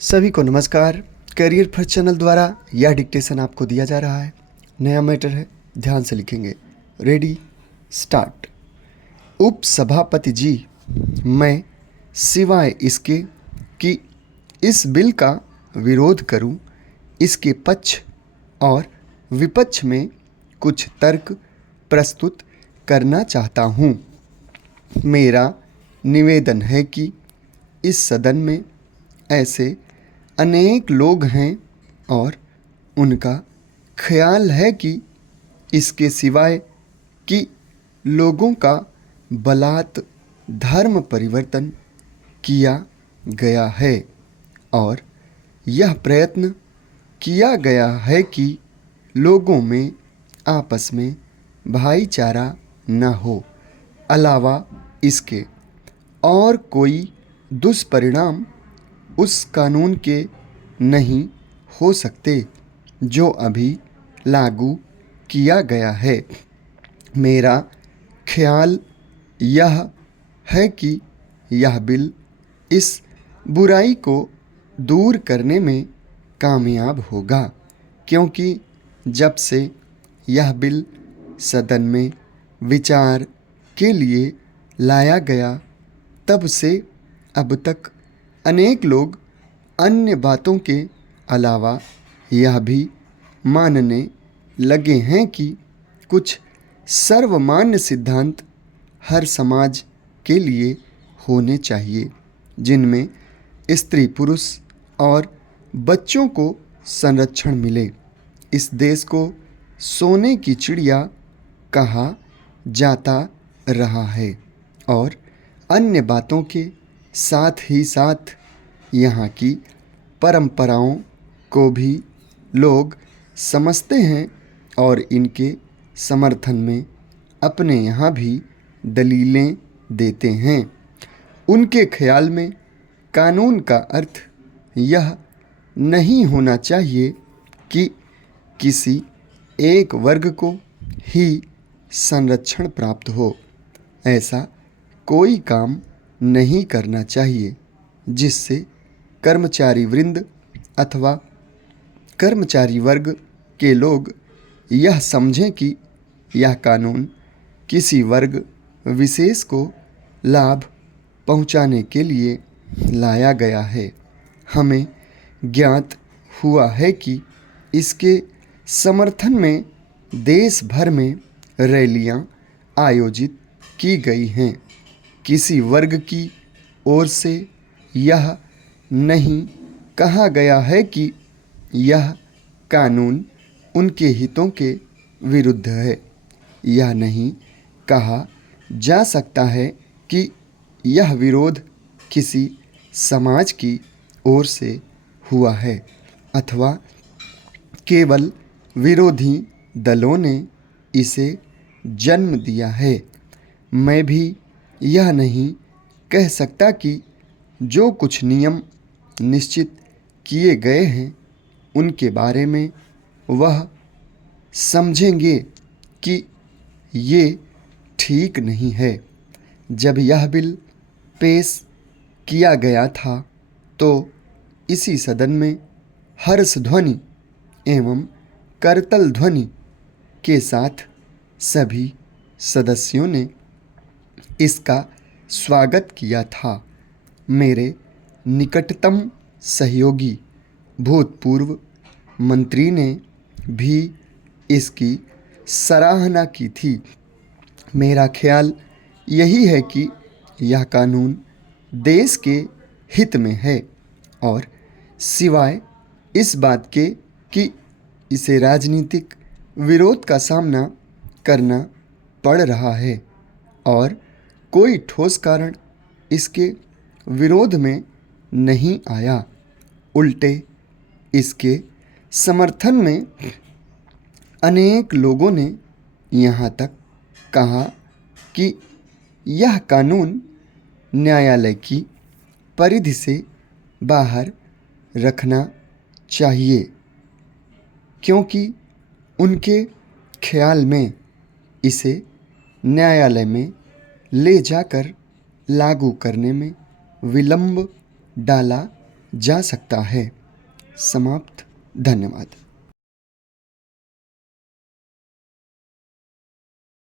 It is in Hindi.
सभी को नमस्कार। करियर फर्स्ट चैनल द्वारा यह डिक्टेशन आपको दिया जा रहा है। नया मैटर है, ध्यान से लिखेंगे। Ready start. उप सभापति जी, मैं सिवाय इसके कि इस बिल का विरोध करूं, इसके पक्ष और विपक्ष में कुछ तर्क प्रस्तुत करना चाहता हूं। मेरा निवेदन है कि इस सदन में ऐसे अनेक लोग हैं और उनका ख्याल है कि इसके सिवाय कि लोगों का बलात् धर्म परिवर्तन किया गया है और यह प्रयत्न किया गया है कि लोगों में आपस में भाईचारा न हो, अलावा इसके और कोई दुष्परिणाम उस कानून के नहीं हो सकते जो अभी लागू किया गया है। मेरा ख्याल यह है कि यह बिल इस बुराई को दूर करने में कामयाब होगा, क्योंकि जब से यह बिल सदन में विचार के लिए लाया गया तब से अब तक अनेक लोग अन्य बातों के अलावा यह भी मानने लगे हैं कि कुछ सर्वमान्य सिद्धांत हर समाज के लिए होने चाहिए, जिनमें स्त्री पुरुष और बच्चों को संरक्षण मिले। इस देश को सोने की चिड़िया कहा जाता रहा है और अन्य बातों के साथ ही साथ यहाँ की परंपराओं को भी लोग समझते हैं और इनके समर्थन में अपने यहाँ भी दलीलें देते हैं। उनके ख्याल में कानून का अर्थ यह नहीं होना चाहिए कि किसी एक वर्ग को ही संरक्षण प्राप्त हो। ऐसा कोई काम नहीं करना चाहिए जिससे कर्मचारी वृंद अथवा कर्मचारी वर्ग के लोग यह समझें कि यह कानून किसी वर्ग विशेष को लाभ पहुंचाने के लिए लाया गया है। हमें ज्ञात हुआ है कि इसके समर्थन में देश भर में रैलियां आयोजित की गई हैं। किसी वर्ग की ओर से यह नहीं कहा गया है कि यह कानून उनके हितों के विरुद्ध है। यह नहीं कहा जा सकता है कि यह विरोध किसी समाज की ओर से हुआ है अथवा केवल विरोधी दलों ने इसे जन्म दिया है। मैं भी यह नहीं कह सकता कि जो कुछ नियम निश्चित किए गए हैं उनके बारे में वह समझेंगे कि ये ठीक नहीं है। जब यह बिल पेश किया गया था तो इसी सदन में हर्ष ध्वनि एवं करतल ध्वनि के साथ सभी सदस्यों ने इसका स्वागत किया था। मेरे निकटतम सहयोगी भूतपूर्व मंत्री ने भी इसकी सराहना की थी। मेरा ख्याल यही है कि यह कानून देश के हित में है और सिवाय इस बात के कि इसे राजनीतिक विरोध का सामना करना पड़ रहा है और कोई ठोस कारण इसके विरोध में नहीं आया, उल्टे इसके समर्थन में अनेक लोगों ने यहाँ तक कहा कि यह कानून न्यायालय की परिधि से बाहर रखना चाहिए, क्योंकि उनके ख्याल में इसे न्यायालय में ले जाकर लागू करने में विलंब डाला जा सकता है। समाप्त। धन्यवाद।